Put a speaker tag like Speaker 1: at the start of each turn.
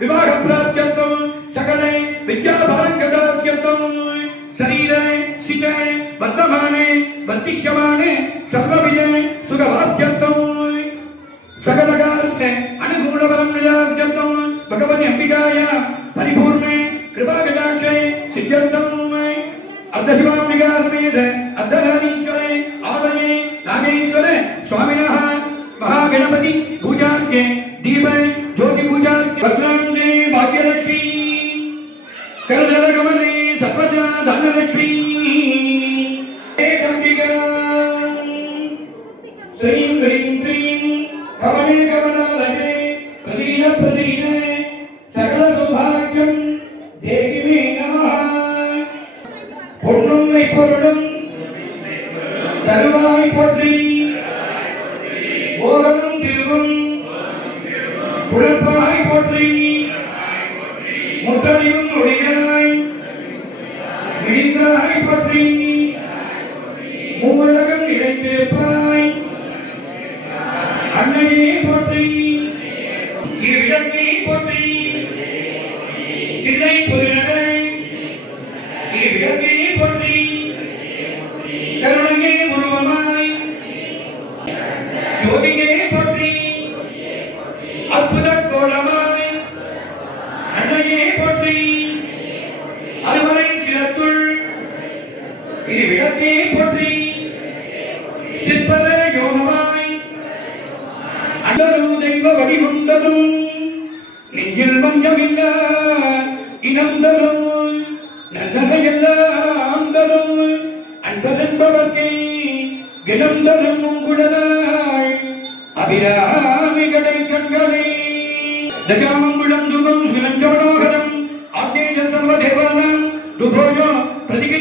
Speaker 1: विवाह प्राप्त्यर्थम सकले विद्याभारं गदास्यर्थम शरीरे शिते वर्तमाने वर्तिष्यमाने सर्वविजय सुखभाग्यर्थम सकलकार्ये अनुकूलबलं निजास्यर्थम भगवति अंबिकाय परिपूर्णे कृपाकटाक्षे सिद्ध्यर्थम अर्धशिवाम्बिका समेत अर्धधनीश्वरे आवये नागेश्वरे स्वामिनः, महागणपति पूजार्थे दीप ज्योति पूजार्थे பத்ராங்கி பாக்யலட்சுமி கரதர கமலே சர்வஜா தனலட்சுமி ஸ்ரீம் ஹ்ரீம் ஸ்ரீம் கமலே கமலாலயே பிரதீன பிரதீன சகல சௌபாகியம் தேகிமே நம பொன்னும்மை பொருளும் தருவாய் போற்றி. போற்றி முத்தறிவும் ஒளியாய் விழிந்தாய் போற்றி மூவழகம் நிறைந்திருப்பாய் அன்னையே போற்றி திருவிளக்கே போற்றி தில்லை பொதுநகை திருவிளக்கே போற்றி கருணையே உருவமாய். ஜோதியே அறுவரை சிலத்துள் திருவிளக்கே போற்றி சிற்பர யோகமாய் அண்டரும் தெய்வ வடிவுண்டதும் நெஞ்சில் மஞ்சமில்ல இனம் தரும் நல்லதையெல்லாம் தரும் அன்பதென்பவர்க்கே கிடம் தரும் உங்குடலாய் அபிராமிகளை கண்களே தசாமங்குளம் துகம் भारतीय जनसंघ देवान दुभोज प्रतिज्ञा